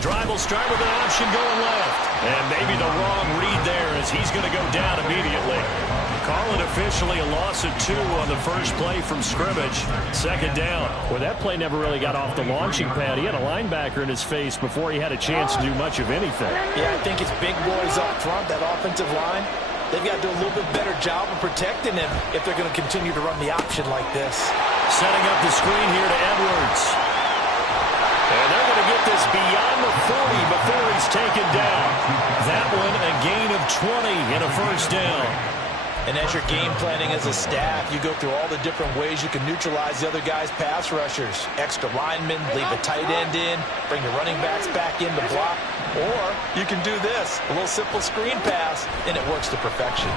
drive will start with an option going left. And maybe the wrong read there as he's going to go down immediately. Call it officially a loss of 2 on the first play from scrimmage. Second down. Well, that play never really got off the launching pad. He had a linebacker in his face before he had a chance to do much of anything. Yeah, I think it's big boys up front, that offensive line. They've got to do a little bit better job of protecting him if they're going to continue to run the option like this. Setting up the screen here to Edwards. And they're going to get this beyond the 40 before he's taken down. That one a gain of 20 and a first down. And as you're game planning as a staff, you go through all the different ways you can neutralize the other guy's pass rushers. Extra linemen, leave a tight end in, bring your running backs back in to block. Or you can do this, a little simple screen pass, and it works to perfection.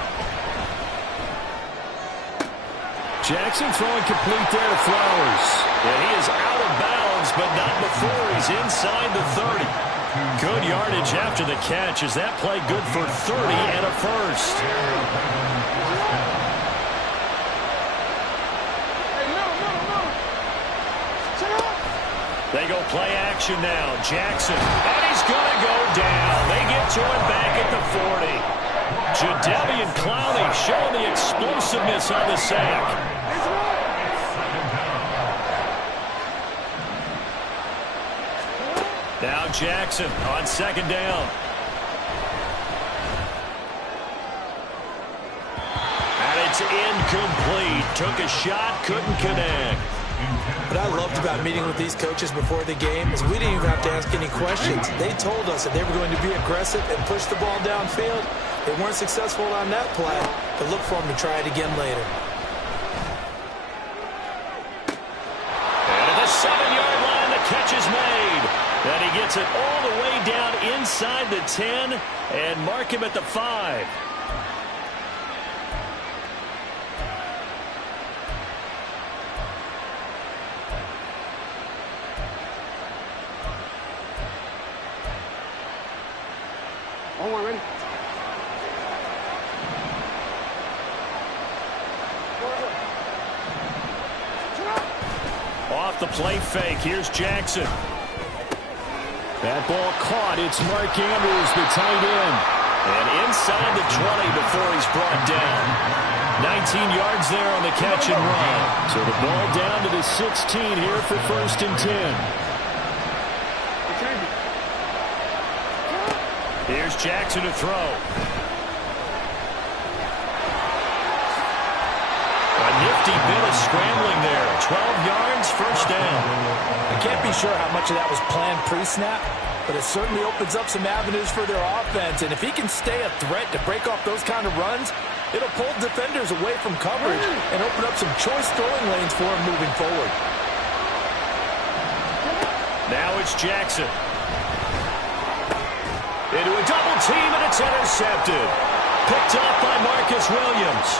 Jackson throwing complete there to Flowers. And he is out of bounds, but not before he's inside the 30. Good yardage after the catch. Is that play good for 30 and a first? They go play action now. Jackson. And he's going to go down. They get to him back at the 40. Jadeveon Clowney showing the explosiveness on the sack. Now Jackson on second down. And it's incomplete. Took a shot, couldn't connect. What I loved about meeting with these coaches before the game is we didn't even have to ask any questions. They told us that they were going to be aggressive and push the ball downfield. They weren't successful on that play, but look for them to try it again later. And at the 7-yard line, the catch is made. And he gets it all the way down inside the 10 and mark him at the 5. Ready? Off the play fake, here's Jackson. That ball caught. It's Mark Andrews, the tight end. And inside the 20 before he's brought down. 19 yards there on the catch and run. So the ball down to the 16 here for first and 10. Here's Jackson to throw. A nifty bit of scrambling there. 12 yards, first down. I can't be sure how much of that was planned pre-snap, but it certainly opens up some avenues for their offense. And if he can stay a threat to break off those kind of runs, it'll pull defenders away from coverage and open up some choice throwing lanes for him moving forward. Now it's Jackson. Into a double team, and it's intercepted. Picked up by Marcus Williams.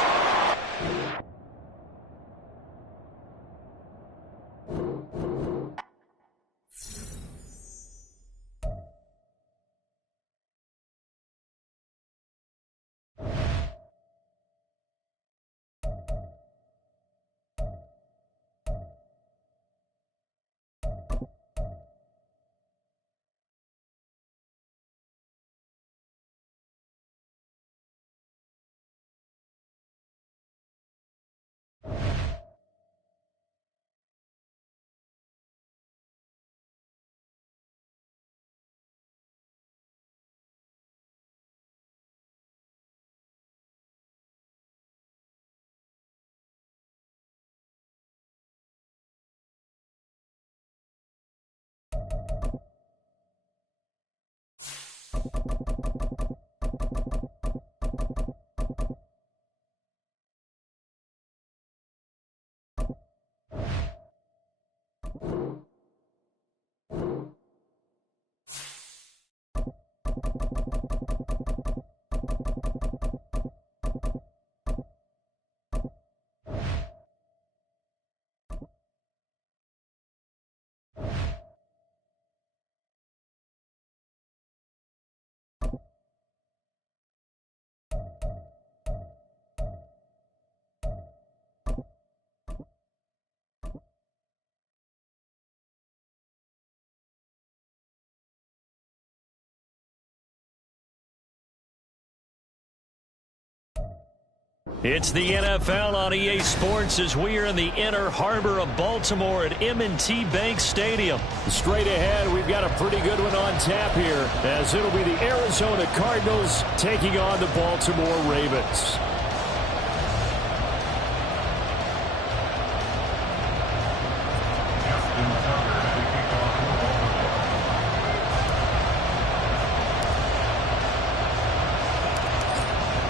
It's the NFL on EA Sports as we are in the inner harbor of Baltimore at M&T Bank Stadium. Straight ahead, we've got a pretty good one on tap here, as it'll be the Arizona Cardinals taking on the Baltimore Ravens.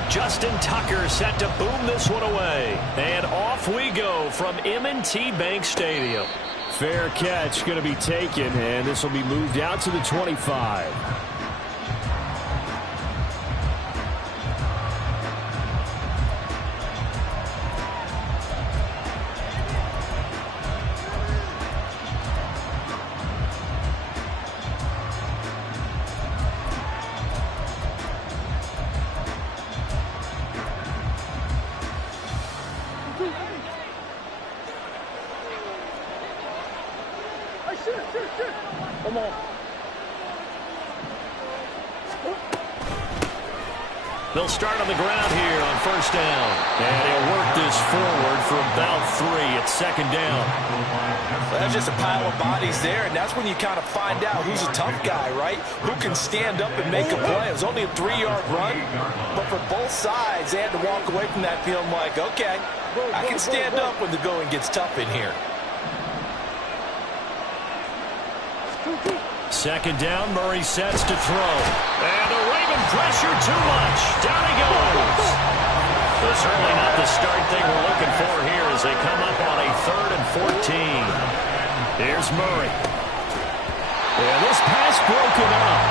Justin Tucker set to boom this one away. And off we go from M&T Bank Stadium. Fair catch going to be taken, and this will be moved out to the 25. Come on. They'll start on the ground here on first down. And he'll work this forward for about 3 at second down. Well, that's just a pile of bodies there, and that's when you kind of find out who's a tough guy, right? Who can stand up and make a play. It was only a 3-yard run, but for both sides, they had to walk away from that feeling like, okay, I can stand up when the going gets tough in here. Second down, Murray sets to throw. And the Raven pressure too much. Down he goes. But certainly not the start thing we're looking for here as they come up on a 3rd and 14. Here's Murray. And this pass broken up.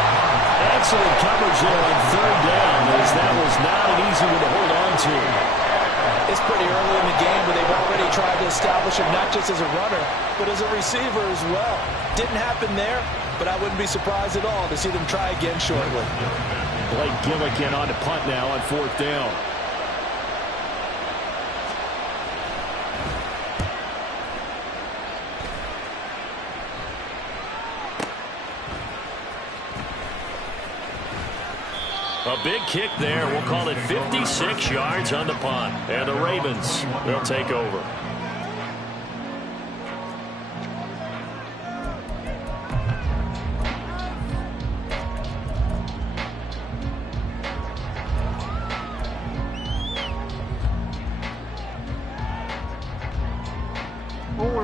Excellent coverage there on 3rd down, as that was not an easy one to hold on to. It's pretty early in the game, but they've already tried to establish him not just as a runner, but as a receiver as well. Didn't happen there, but I wouldn't be surprised at all to see them try again shortly. Blake Gillikin on to punt now on 4th down. A big kick there. We'll call it 56 yards on the punt. And the Ravens will take over.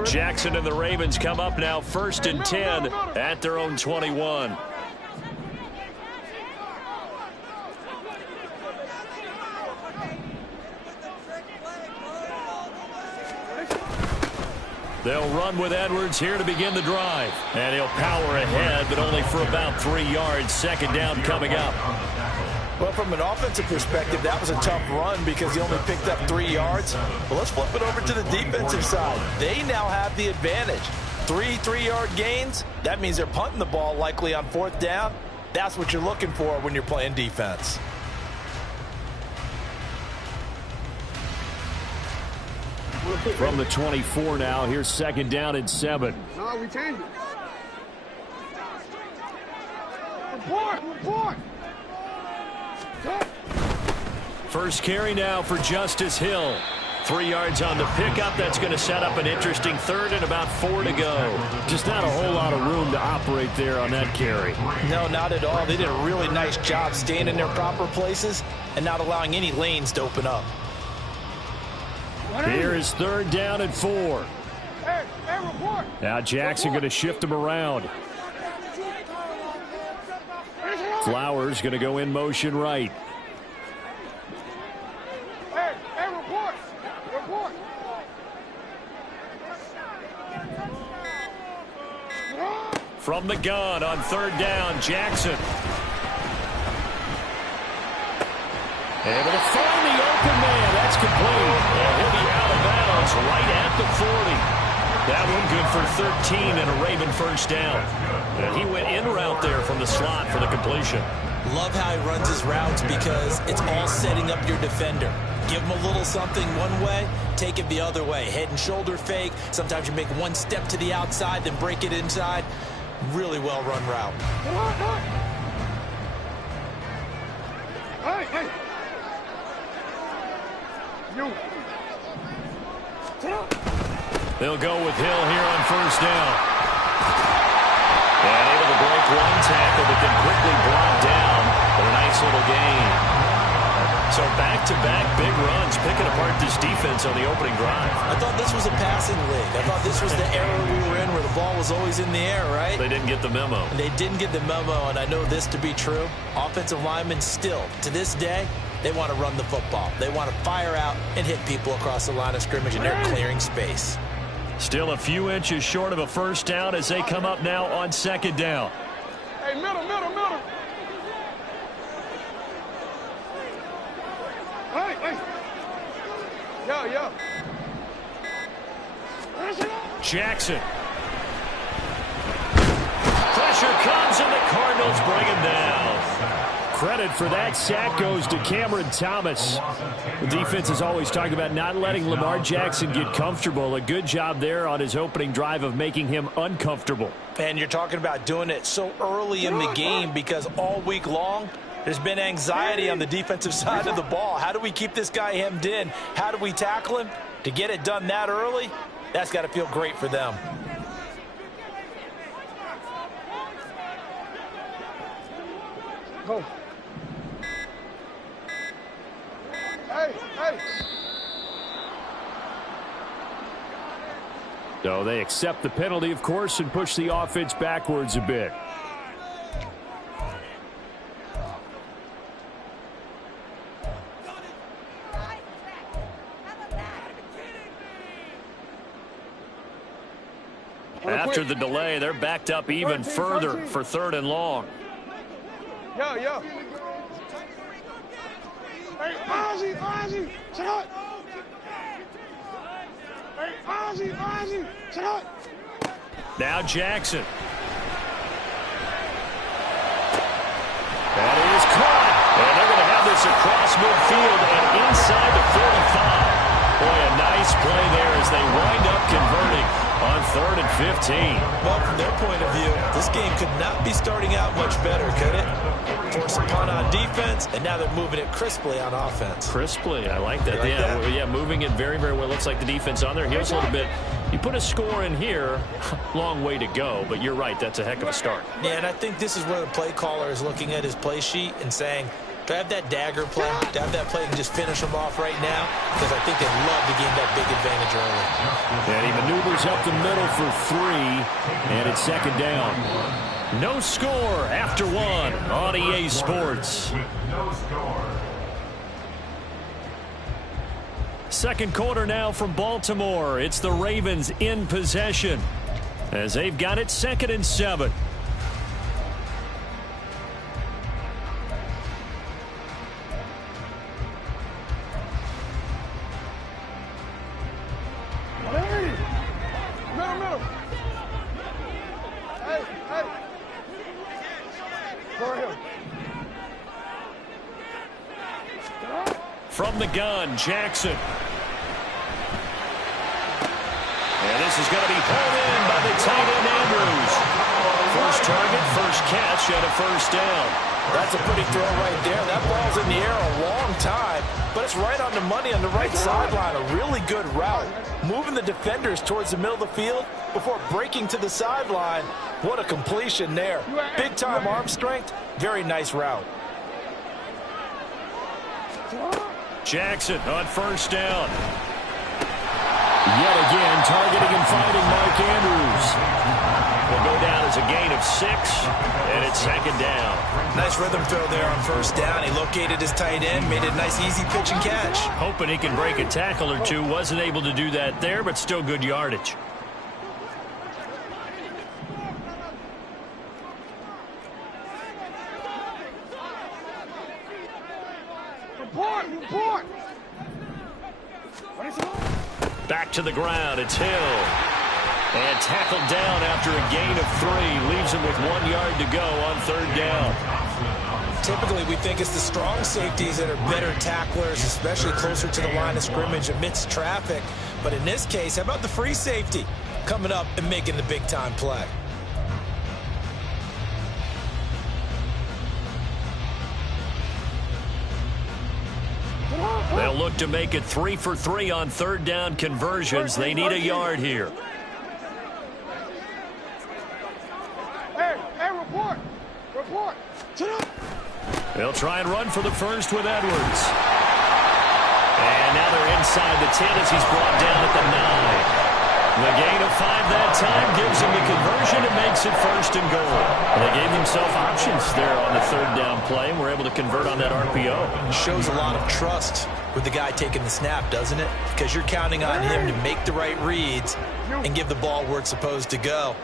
Jackson and the Ravens come up now 1st and 10 at their own 21. They'll run with Edwards here to begin the drive. And he'll power ahead, but only for about 3 yards. Second down coming up. Well, from an offensive perspective, that was a tough run because he only picked up 3 yards. But let's flip it over to the defensive side. They now have the advantage. 3-3-yard gains. That means they're punting the ball likely on 4th down. That's what you're looking for when you're playing defense. From the 24 now, here's 2nd down and 7. No, we changed it. Report! First carry now for Justice Hill. 3 yards on the pickup. That's going to set up an interesting 3rd and about 4 to go. Just not a whole lot of room to operate there on that carry. No, not at all. They did a really nice job staying in their proper places and not allowing any lanes to open up. Here is 3rd down and 4. Hey, report! Now Jackson going to shift him around. Flowers going to go in motion right. Hey, report! From the gun on 3rd down, Jackson. Able to find the open man. That's complete. And he'll be out of bounds right at the 40. That one good for 13 and a Raven first down. And he went in route there from the slot for the completion. Love how he runs his routes because it's all setting up your defender. Give him a little something one way, take it the other way. Head and shoulder fake. Sometimes you make one step to the outside, then break it inside. Really well run route. Hey! You. They'll go with Hill here on first down. And able to break one tackle, but then quickly brought down for a nice little gain. So back-to-back big runs, picking apart this defense on the opening drive. I thought this was a passing league. I thought this was the era we were in where the ball was always in the air, right? They didn't get the memo. They didn't get the memo, and I know this to be true. Offensive linemen still, to this day, they want to run the football. They want to fire out and hit people across the line of scrimmage, and they're clearing space. Still a few inches short of a first down as they come up now on second down. Hey, middle. Hey. Yeah. Jackson. Pressure comes, and the Cardinals bring him down. Credit for that sack goes to Cameron Thomas. The defense is always talking about not letting Lamar Jackson get comfortable. A good job there on his opening drive of making him uncomfortable. And you're talking about doing it so early in the game because all week long, there's been anxiety on the defensive side of the ball. How do we keep this guy hemmed in? How do we tackle him? To get it done that early, that's got to feel great for them. Go. Hey. So they accept the penalty, of course, and push the offense backwards a bit. After the delay, they're backed up even further for third and long. Yeah. Hey, Ozzie, check out. Hey, Ozzie, check out. Now Jackson. That is caught. And they're going to have this across midfield and inside the 45. Boy, a nice play there as they wind up converting on 3rd and 15. Well, from their point of view, this game could not be starting out much better, could it? Force a punt on defense, and now they're moving it crisply on offense. Crisply, I like that. Like that? Yeah, moving it very, very well. Looks like the defense on their heels a little bit. You put a score in here, long way to go, but you're right, that's a heck of a start. Yeah, and I think this is where the play caller is looking at his play sheet and saying, do I have that dagger play? Do I have that play and just finish them off right now? Because I think they'd love to gain that big advantage early. And he maneuvers up the middle for 3, and it's second down. No score after 1 on EA Sports. Second quarter now from Baltimore. It's the Ravens in possession as they've got it 2nd and 7. Middle. Hey. Go ahead. From the gun, Jackson. And this is going to be pulled in by the tight end, Andrews. First target, first catch, and a first down. That's a pretty throw right there. That ball's in the air a long time, but it's right on the money on the right sideline. A really good route. Moving the defenders towards the middle of the field before breaking to the sideline. What a completion there. Big-time arm strength. Very nice route. Jackson on first down. Yet again, targeting and finding Mark Andrews. Will go down as a gain of 6, and it's second down. Nice rhythm throw there on first down. He located his tight end, made it a nice, easy pitch and catch. Hoping he can break a tackle or two. Wasn't able to do that there, but still good yardage. Report. Back to the ground. It's Hill. And tackled down after a gain of 3. Leaves him with 1 yard to go on third down. Typically, we think it's the strong safeties that are better tacklers, especially closer to the line of scrimmage amidst traffic. But in this case, how about the free safety coming up and making the big-time play? They'll look to make it 3 for 3 on third down conversions. They need a yard here. Hey, report. Report. They'll try and run for the first with Edwards. And now they're inside the 10 as he's brought down at the 9. The gain of 5 that time gives him the conversion and makes it first and goal. And they gave themselves options there on the third down play and were able to convert on that RPO. Shows a lot of trust with the guy taking the snap, doesn't it? Because you're counting on him to make the right reads and give the ball where it's supposed to go.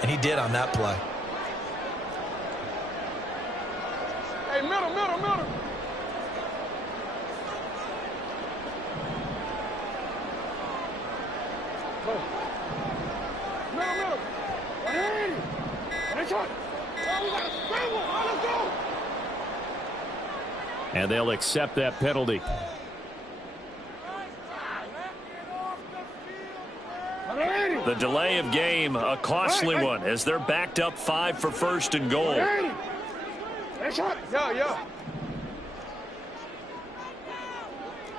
And he did on that play. Hey, middle. Middle. Hey! Let's go! Oh, we got a scramble! Let's go! And they'll accept that penalty. The delay of game, a costly one, as they're backed up 5 for first and goal. Yo.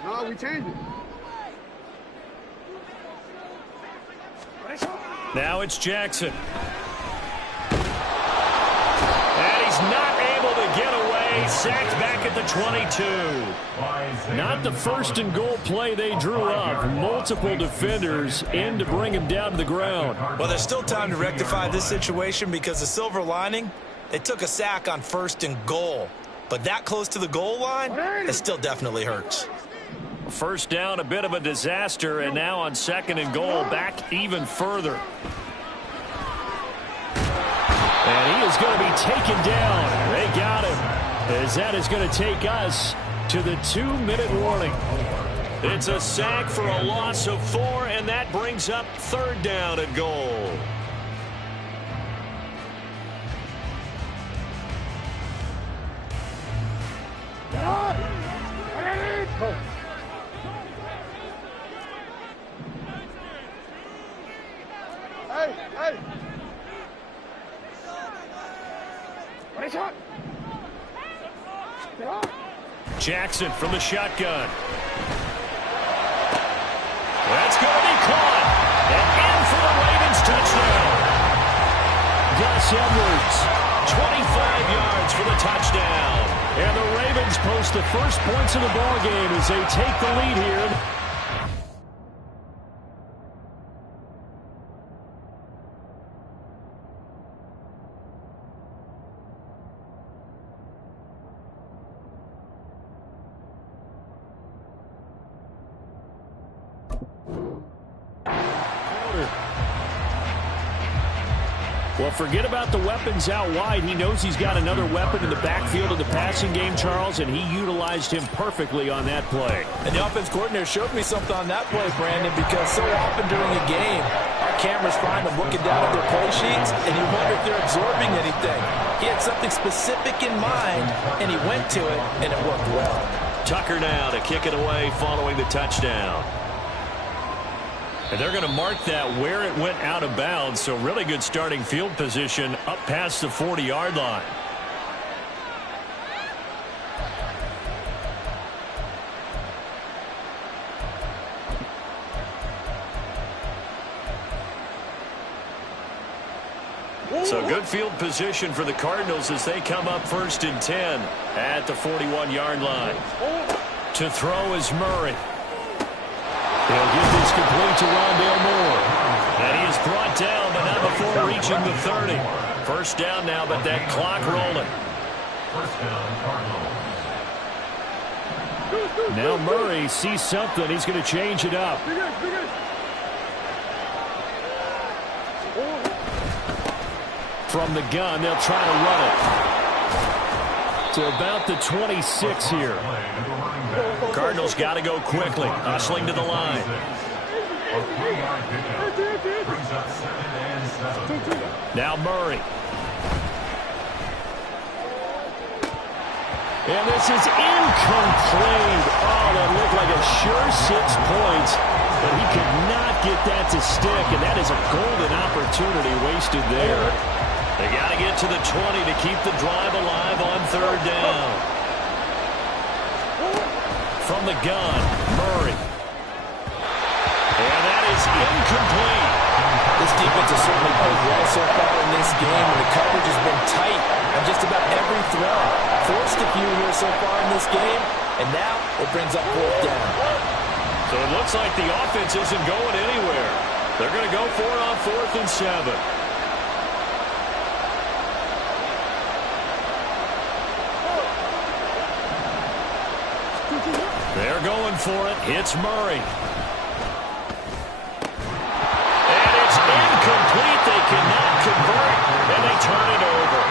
No, we changed it. Now it's Jackson. And he's not able to get away. Sacked back at the 22. Not the first and goal play they drew up. Multiple defenders in to bring him down to the ground. Well, there's still time to rectify this situation because the silver lining, they took a sack on first and goal. But that close to the goal line, it still definitely hurts. First down, a bit of a disaster, and now on second and goal, back even further. And he is going to be taken down. They got him, as that is going to take us to the 2-minute warning. It's a sack for a loss of 4, and that brings up third down and goal. Hey! Jackson from the shotgun. That's going to be caught. And in for the Ravens touchdown. Gus Edwards, 25 yards for the touchdown. And the Ravens post the first points of the ballgame as they take the lead here. Well, forget about the weapons out wide. He knows he's got another weapon in the backfield of the passing game, Charles, and he utilized him perfectly on that play. And the offense coordinator showed me something on that play, Brandon, because so often during a game, our cameras find them looking down at their play sheets, and you wonder if they're absorbing anything. He had something specific in mind, and he went to it, and it worked well. Tucker now to kick it away following the touchdown. And they're going to mark that where it went out of bounds, so really good starting field position up past the 40-yard line. So good field position for the Cardinals as they come up first and 10 at the 41-yard line. To throw is Murray. He'll get this complete to Rondale Moore. And he is brought down, but not before reaching the 30. First down now, but that clock rolling. Now Murray sees something. He's going to change it up. From the gun, they'll try to run it. To about the 26 here. Cardinals got to go quickly. Hustling to the line. Now Murray. And this is incomplete. Oh, that looked like a sure 6 points. But he could not get that to stick. And that is a golden opportunity wasted there. They got to get to the 20 to keep the drive alive on third down. From the gun, Murray. And that is incomplete. This defense has certainly played well so far in this game, and the coverage has been tight on just about every throw. Forced a few here so far in this game, and now it brings up fourth down. So it looks like the offense isn't going anywhere. They're going to go for it on 4th and 7. They're going for it. It's Murray. And it's incomplete. They cannot convert, and they turn it over.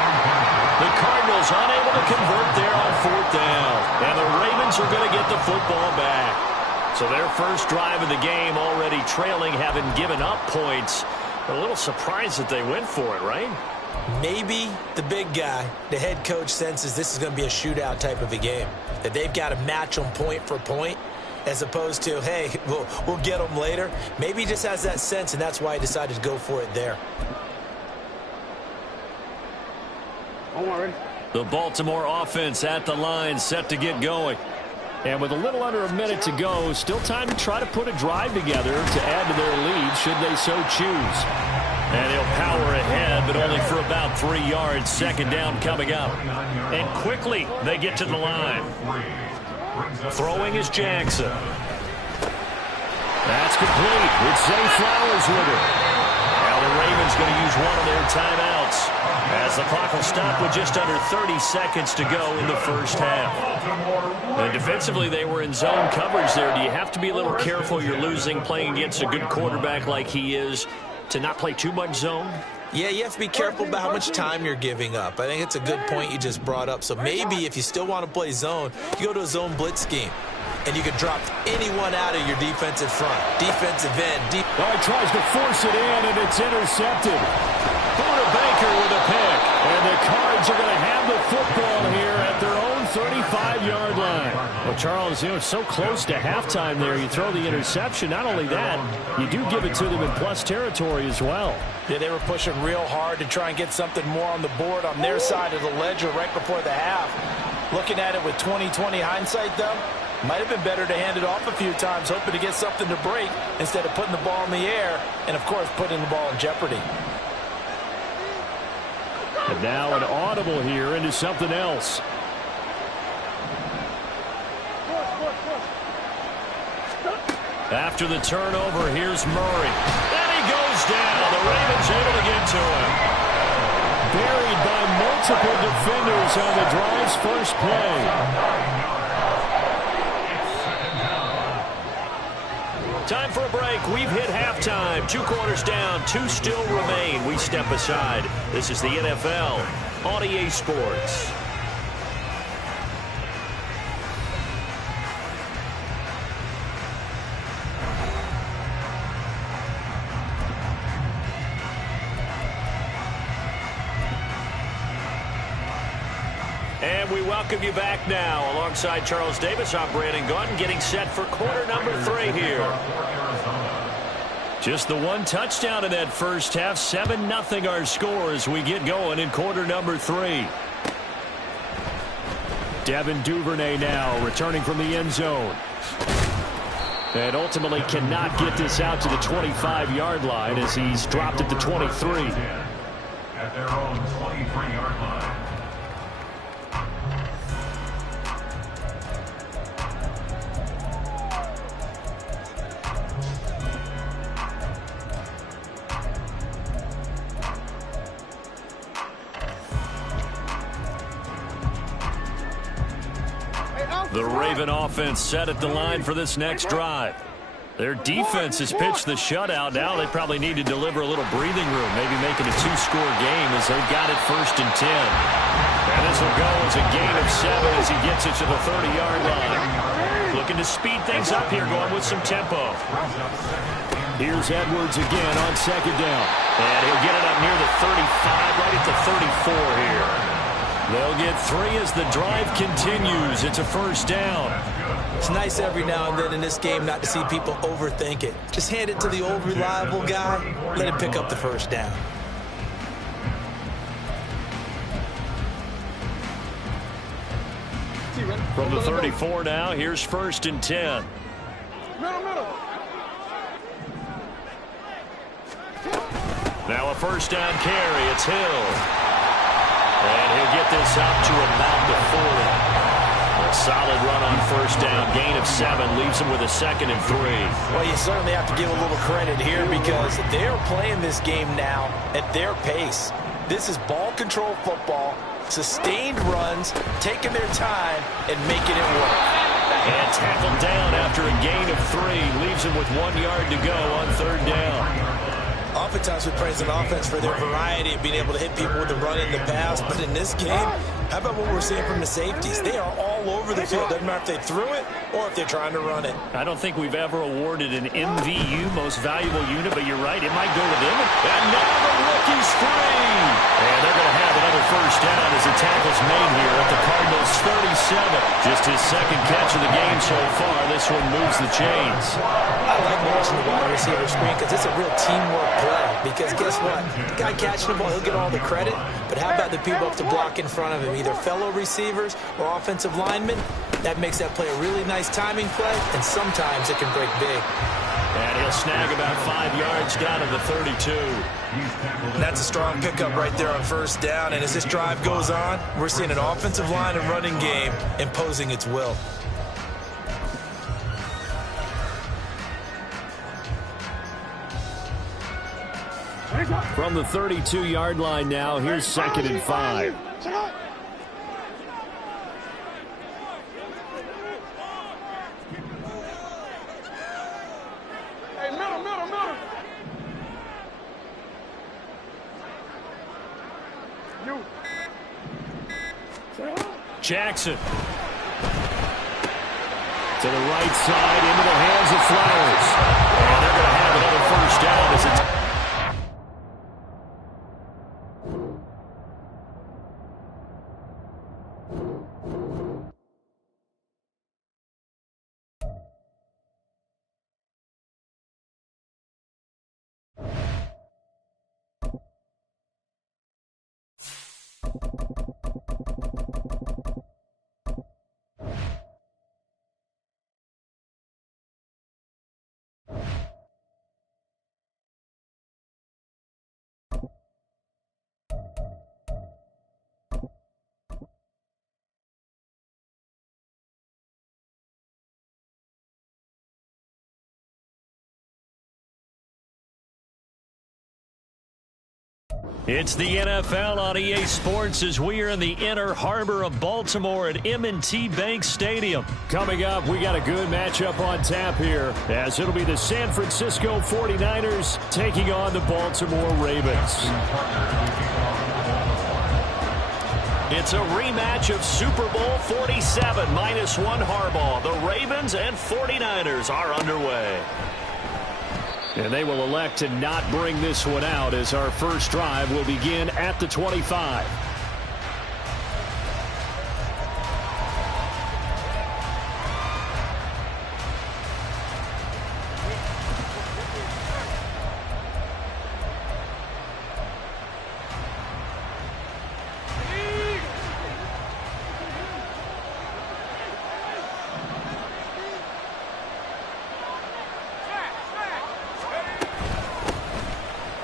The Cardinals unable to convert there on 4th down. And the Ravens are going to get the football back. So their first drive of the game already trailing, having given up points. A little surprised that they went for it, right? Maybe the big guy, the head coach, senses this is going to be a shootout type of a game. That they've got to match them point for point, as opposed to, hey, we'll get them later. Maybe he just has that sense, and that's why he decided to go for it there. The Baltimore offense at the line, set to get going. And with a little under a minute to go, still time to try to put a drive together to add to their lead should they so choose. And he'll power ahead, but only for about 3 yards. 2nd down coming up. And quickly they get to the line. Throwing is Jackson. That's complete. It's Zay Flowers with it. Now the Ravens going to use one of their timeouts, as the clock will stop with just under 30 seconds to go in the first half. And defensively, they were in zone coverage there. Do you have to be a little careful? You're losing, playing against a good quarterback like he is, to not play too much zone? Yeah, you have to be careful about how much time you're giving up. I think it's a good point you just brought up. So maybe if you still want to play zone, you go to a zone blitz scheme. And you can drop anyone out of your defensive front. Defensive end. He tries to force it in, and it's intercepted. Buda Baker with a pick. And the Cards are going to have the football here at their own 35-yard line. Well, Charles, it's so close to halftime there. You throw the interception. Not only that, you do give it to them in plus territory as well. Yeah, they were pushing real hard to try and get something more on the board on their side of the ledger right before the half. Looking at it with 20/20 hindsight, though, might have been better to hand it off a few times, hoping to get something to break instead of putting the ball in the air and, of course, putting the ball in jeopardy. And now an audible here into something else. After the turnover, here's Murray. And he goes down. The Ravens able to get to him. Buried by multiple defenders on the drive's first play. Time for a break. We've hit halftime. 2 quarters down. 2 still remain. We step aside. This is the NFL on EA Sports. And we welcome you back now. Alongside Charles Davis, I'm Brandon Gaudin, getting set for quarter number 3 here. Just the one touchdown in that first half. 7-0 our score as we get going in quarter number 3. Devin Duvernay now returning from the end zone. And ultimately cannot get this out to the 25-yard line as he's dropped at the 23. At their own 23-yard line. The Raven offense set at the line for this next drive. Their defense has pitched the shutout. Now they probably need to deliver a little breathing room, maybe make it a 2-score game as they've got it 1st and 10. And this will go as a gain of 7 as he gets it to the 30-yard line. Looking to speed things up here, going with some tempo. Here's Edwards again on 2nd down. And he'll get it up near the 35, right at the 34 here. They'll get 3 as the drive continues. It's a 1st down. It's nice every now and then in this game not to see people overthink it. Just hand it to the old reliable guy. Let him pick up the 1st down. See, ready? From the 34 now, here's 1st and 10. Middle. Now a 1st down carry. It's Hill. And he'll get this out to about the 40. A solid run on 1st down. Gain of 7 leaves him with a 2nd and 3. Well, you certainly have to give a little credit here because they're playing this game now at their pace. This is ball control football, sustained runs, taking their time, and making it work. And tackled down after a gain of 3. Leaves him with 1 yard to go on 3rd down. Oftentimes we praise an offense for their variety of being able to hit people with the run in the pass, but in this game, how about what we're seeing from the safeties? They are all over the field. Doesn't matter if they threw it or if they're trying to run it. I don't think we've ever awarded an MVU, most valuable unit, but you're right, it might go to them. And now the rookie's free. And they're going to have another 1st down as the tackle's made here at the Cardinals' 37. Just his 2nd catch of the game so far. This one moves the chains. I like watching the wide receiver screen because it's a real teamwork play. Because guess what? The guy catching the ball, he'll get all the credit. But how about the people up to block in front of him, either fellow receivers or offensive linemen? That makes that play a really nice timing play, and sometimes it can break big. And he'll snag about 5 yards down to the 32. That's a strong pickup right there on 1st down. And as this drive goes on, we're seeing an offensive line and running game imposing its will. From the 32-yard line now, here's 2nd and 5. Hey, middle. You. Jackson. To the right side, into the hands of Flowers. And they're going to have another 1st down as it's... It's the NFL on EA Sports as we are in the inner harbor of Baltimore at M&T Bank Stadium. Coming up, we got a good matchup on tap here as it'll be the San Francisco 49ers taking on the Baltimore Ravens. It's a rematch of Super Bowl 47 -1 Harbaugh. The Ravens and 49ers are underway. And they will elect to not bring this one out as our first drive will begin at the 25.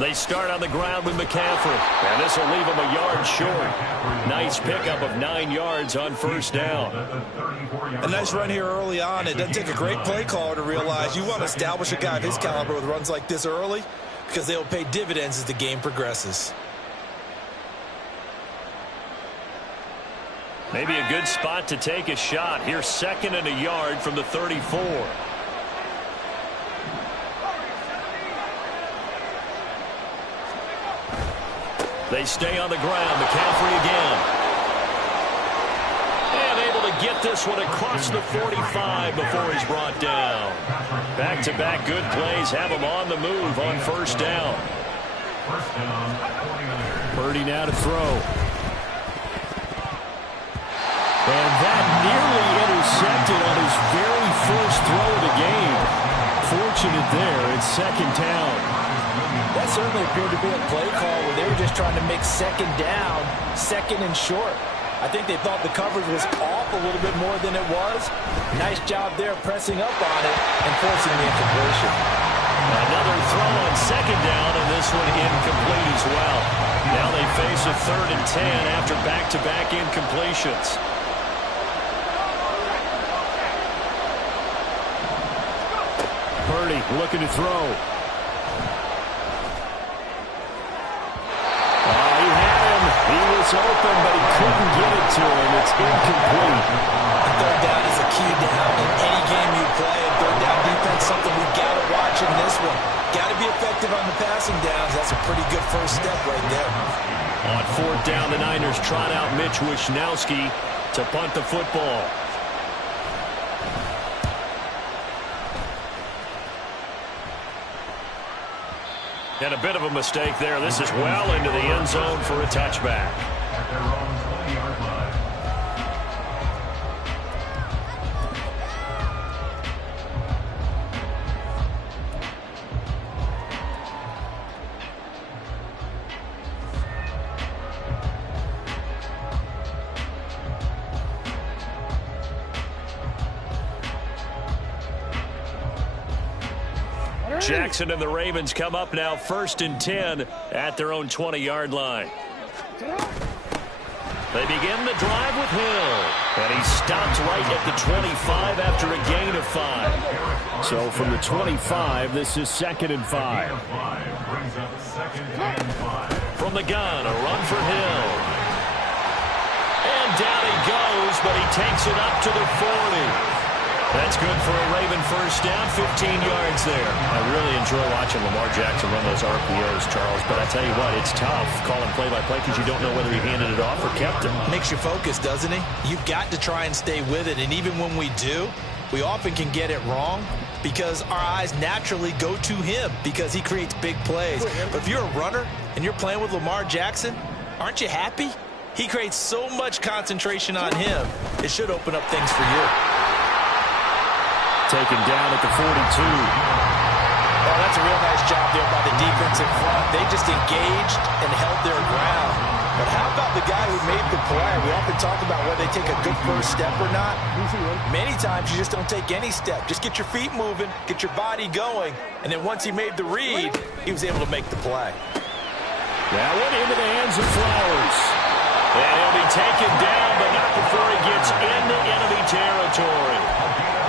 They start on the ground with McCaffrey, and this will leave him a yard short. Nice pickup of 9 yards on 1st down. A nice run here early on. It doesn't take a great play caller to realize you want to establish a guy of his caliber with runs like this early because they will pay dividends as the game progresses. Maybe a good spot to take a shot. Here's 2nd and a yard from the 34. They stay on the ground. McCaffrey again. And able to get this one across the 45 before he's brought down. Back-to-back good plays have him on the move on 1st down. Purdy now to throw. And that nearly intercepted on his very first throw of the game. Fortunate there. It's 2nd down. That certainly appeared to be a play call where they were just trying to make 2nd down, 2nd and short. I think they thought the coverage was off a little bit more than it was. Nice job there pressing up on it and forcing the incompletion. Another throw on second down, and this one incomplete as well. Now they face a 3rd and 10 after back-to-back incompletions. Purdy looking to throw. He had him. He was open, but he couldn't get it to him. It's incomplete. And third down is a key down in any game you play. And third down defense, something we got to watch in this one. Got to be effective on the passing downs. That's a pretty good first step right there. On 4th down, the Niners trot out Mitch Wishnowsky to punt the football. And a bit of a mistake there. This is well into the end zone for a touchback. Jackson and the Ravens come up now 1st and 10 at their own 20-yard line. They begin the drive with Hill. And he stopped right at the 25 after a gain of 5. So from the 25, this is 2nd and 5. From the gun, a run for Hill. And down he goes, but he takes it up to the 40. That's good for a Raven first down, 15 yards there. I really enjoy watching Lamar Jackson run those RPOs, Charles, but I tell you what, it's tough calling play-by-play because you don't know whether he handed it off or kept it. Makes you focus, doesn't he? You've got to try and stay with it, and even when we do, we often can get it wrong because our eyes naturally go to him because he creates big plays. But if you're a runner and you're playing with Lamar Jackson, aren't you happy? He creates so much concentration on him, it should open up things for you. Taken down at the 42. Oh, that's a real nice job there by the defense in front. They just engaged and held their ground. But how about the guy who made the play? We often talk about whether they take a good first step or not. Many times you just don't take any step. Just get your feet moving, get your body going, and then once he made the read, he was able to make the play. That one into the hands of Flowers. And he'll be taken down, but not before he gets into enemy territory.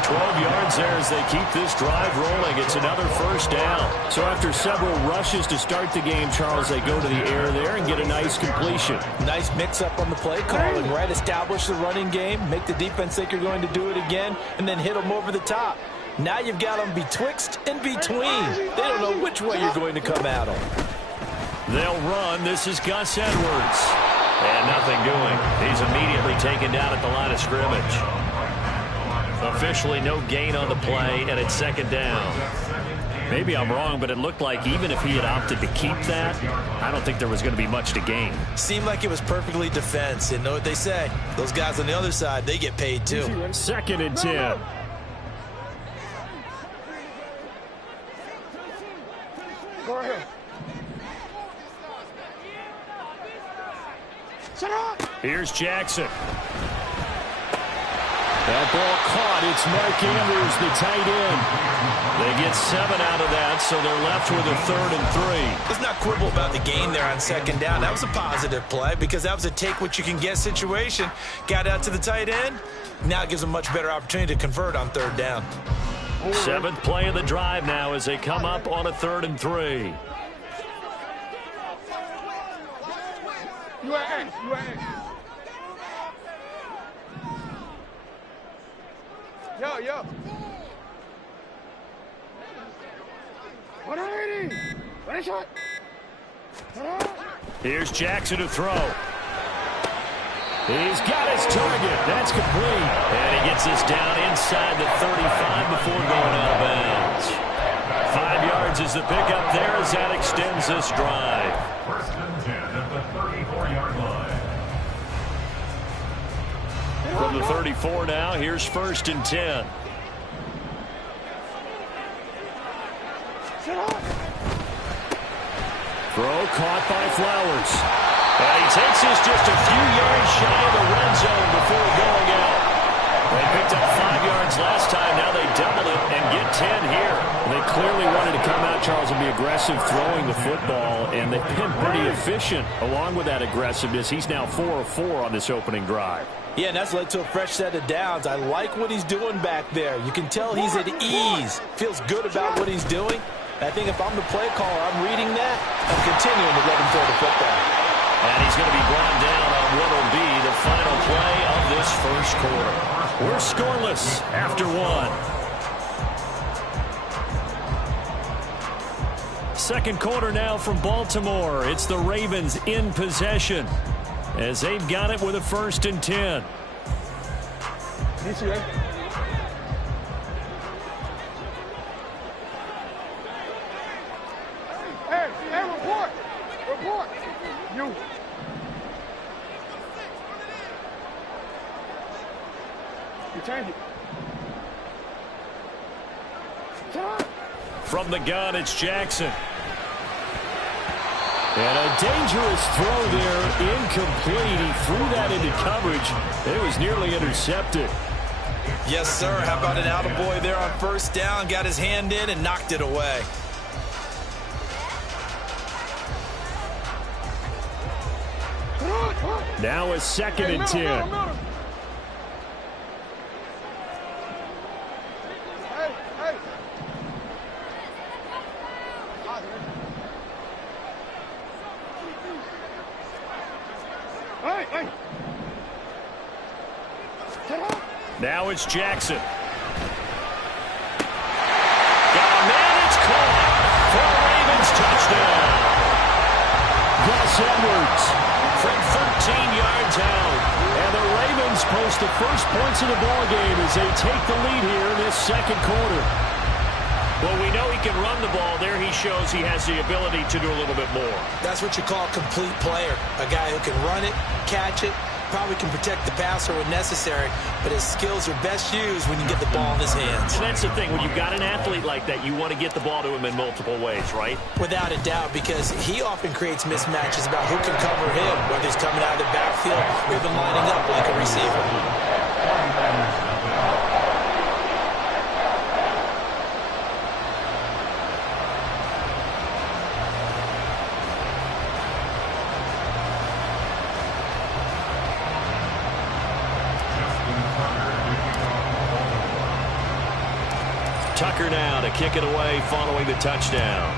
12 yards there as they keep this drive rolling. It's another first down. So after several rushes to start the game, Charles, they go to the air there and get a nice completion. Nice mix-up on the play calling, right? Establish the running game, make the defense think you're going to do it again, and then hit them over the top. Now you've got them betwixt and between. They don't know which way you're going to come at them. They'll run. This is Gus Edwards. And nothing doing. He's immediately taken down at the line of scrimmage. Officially no gain on the play, and it's 2nd down. Maybe I'm wrong, but it looked like even if he had opted to keep that, I don't think there was going to be much to gain. Seemed like it was perfectly defense. And know what they say? Those guys on the other side, they get paid too. 2nd and 10. Go right here. Shut up! Here's Jackson. That ball caught. It's Mark Andrews, the tight end. They get 7 out of that, so they're left with a 3rd and 3. Let's not quibble about the gain there on 2nd down. That was a positive play because that was a take-what-you-can-get situation. Got out to the tight end. Now it gives them a much better opportunity to convert on 3rd down. 7th play of the drive now as they come up on a 3rd and 3. You at X. You at X. Yo. 180. Ready, shot. Here's Jackson to throw. He's got his target. That's complete. And he gets this down inside the 35 before going out of bounds. 5 yards is the pickup there as that extends this drive. 1st and 10 at the 34-yard line. From the 34 now, here's 1st and 10. Throw caught by Flowers. And he takes this just a few yards shy of the red zone before going out. They picked up 5 yards last time. Now they double it and get 10 here. They clearly wanted to come out, Charles, and be aggressive throwing the football, and they've been pretty efficient along with that aggressiveness. He's now 4 of 4 on this opening drive. Yeah, and that's led to a fresh set of downs. I like what he's doing back there. You can tell he's at ease. Feels good about what he's doing. I think if I'm the play caller, I'm reading that. I'm continuing to let him throw the football. And he's going to be brought down on what will be the final play of this first quarter. We're scoreless after 1. Second quarter now from Baltimore. It's the Ravens in possession as they've got it with a 1st and 10. Hey, report. You. You change it. From the gun, it's Jackson. And a dangerous throw there, incomplete. He threw that into coverage. It was nearly intercepted. Yes, sir. How about an attaboy there on 1st down? Got his hand in and knocked it away. Now a 2nd and 10. Now it's Jackson. Got a man, it's caught for a Ravens touchdown. Gus Edwards from 13 yards out. And the Ravens post the first points of the ballgame as they take the lead here in this second quarter. Well, we know he can run the ball. There he shows he has the ability to do a little bit more. That's what you call a complete player. A guy who can run it, catch it, probably can protect the passer when necessary, but his skills are best used when you get the ball in his hands. And that's the thing. When you've got an athlete like that, you want to get the ball to him in multiple ways, right? Without a doubt, because he often creates mismatches about who can cover him, whether he's coming out of the backfield or even lining up like a receiver. Tucker now to kick it away following the touchdown.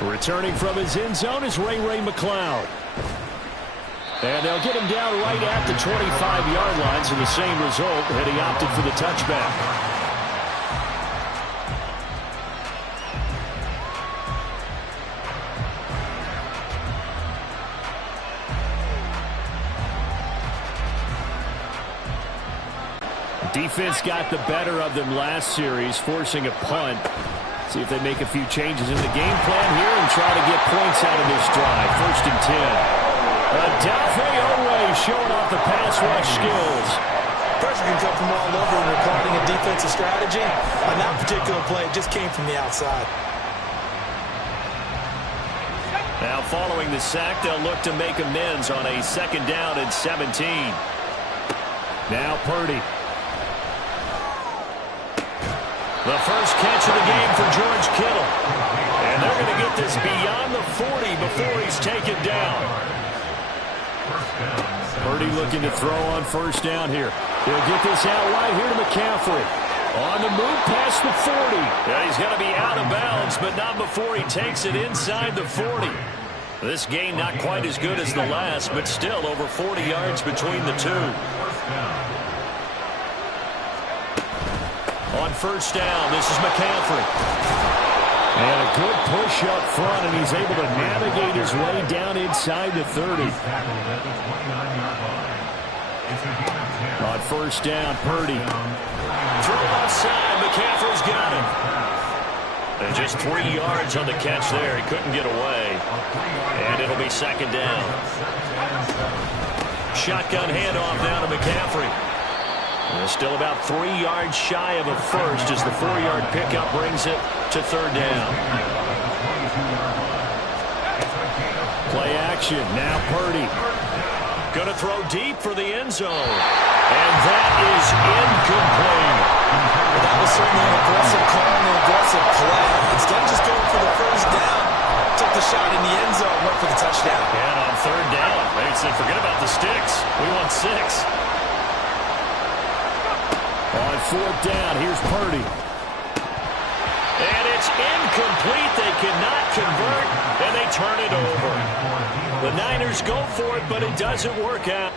Returning from his end zone is Ray McCloud. And they'll get him down right at the 25-yard line, so the same result had he opted for the touchback. Defense got the better of them last series, forcing a punt. See if they make a few changes in the game plan here and try to get points out of this drive. 1st and 10. Adolphe Owe showing off the pass rush skills. Pressure can come from all over when you're plotting a defensive strategy. On that particular play, it just came from the outside. Now following the sack, they'll look to make amends on a 2nd down and 17. Now Purdy. The first catch of the game for George Kittle. And they're going to get this beyond the 40 before he's taken down. Purdy looking to throw on 1st down here. He'll get this out right here to McCaffrey. On the move past the 40. Yeah, he's going to be out of bounds, but not before he takes it inside the 40. This gain not quite as good as the last, but still over 40 yards between the two. On 1st down, this is McCaffrey. And a good push up front, and he's able to navigate his way down inside the 30. On 1st down, Purdy. Throw outside, McCaffrey's got it. And just 3 yards on the catch there. He couldn't get away. And it'll be 2nd down. Shotgun handoff now to McCaffrey. And still about 3 yards shy of a first as the 4-yard pickup brings it to 3rd down. action. Now Purdy. Going to throw deep for the end zone. And that is incomplete. Well, that was certainly an aggressive call and an aggressive play. Instead of just going for the first down, took the shot in the end zone, went for the touchdown. And on third down, they said, forget about the sticks. We want 6. On fourth down, here's Purdy. And it's incomplete. They cannot convert, and they turn it over. The Niners go for it, but it doesn't work out.